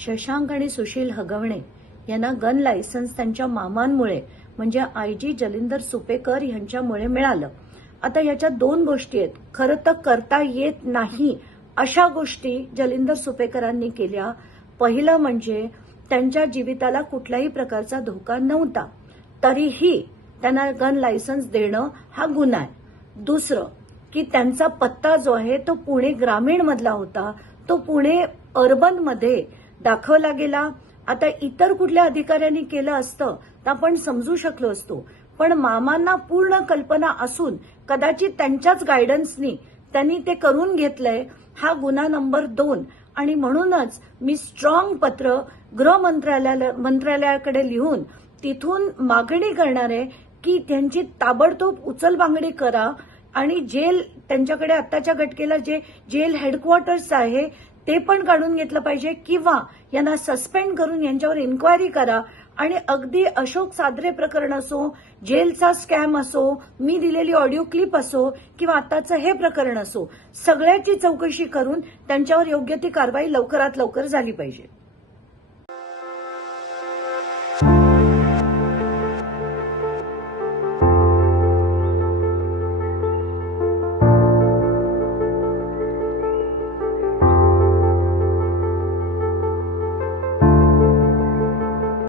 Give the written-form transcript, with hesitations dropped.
शशांक आणि सुशील हगवणे यांना gun licence त्यांच्या मामांमुळे म्हणजे आयजी जलिंदर सुपेकर यांच्यामुळे मिळालं. आता याच्यात दोन गोष्टी आहेत. खरं तर करता येत नाही अशा गोष्टी जलिंदर सुपेकरांनी केल्या. पहिलं म्हणजे त्यांच्या जीविताला कुठल्याही प्रकारचा धोका नव्हता, तरीही त्यांना गन लायसन्स देणं हा गुन्हा आहे. दुसरं की त्यांचा पत्ता जो आहे तो पुणे ग्रामीण मधला होता, तो पुणे अर्बन मध्ये दाखवला गेला. आता इतर कुठल्या अधिकाऱ्यांनी केलं असतं तर आपण समजू शकलो असतो, पण मामांना पूर्ण कल्पना असून कदाचित त्यांच्याच गायडन्सनी त्यांनी ते करून घेतलंय. हा गुन्हा नंबर 2 आणि म्हणूनच मी स्ट्रॉंग पत्र गृह मंत्रालयाकडे लिहून तिथून मागणी करणार आहे की त्यांची ताबडतोब उचलबांगडी करा आणि जेल त्यांच्याकडे आत्ताच्या घटकेला जे जेल हेडक्वार्टर्स आहे ते पण काढून घेतलं पाहिजे किंवा यांना सस्पेंड करून यांच्यावर इन्क्वायरी करा. आणि अगदी अशोक सादरे प्रकरण असो, जेलचा स्कॅम असो, मी दिलेली ऑडिओ क्लिप असो किंवा आताचं हे प्रकरण असो, सगळ्याची चौकशी करून त्यांच्यावर योग्य ती कारवाई लवकरात लवकर झाली पाहिजे.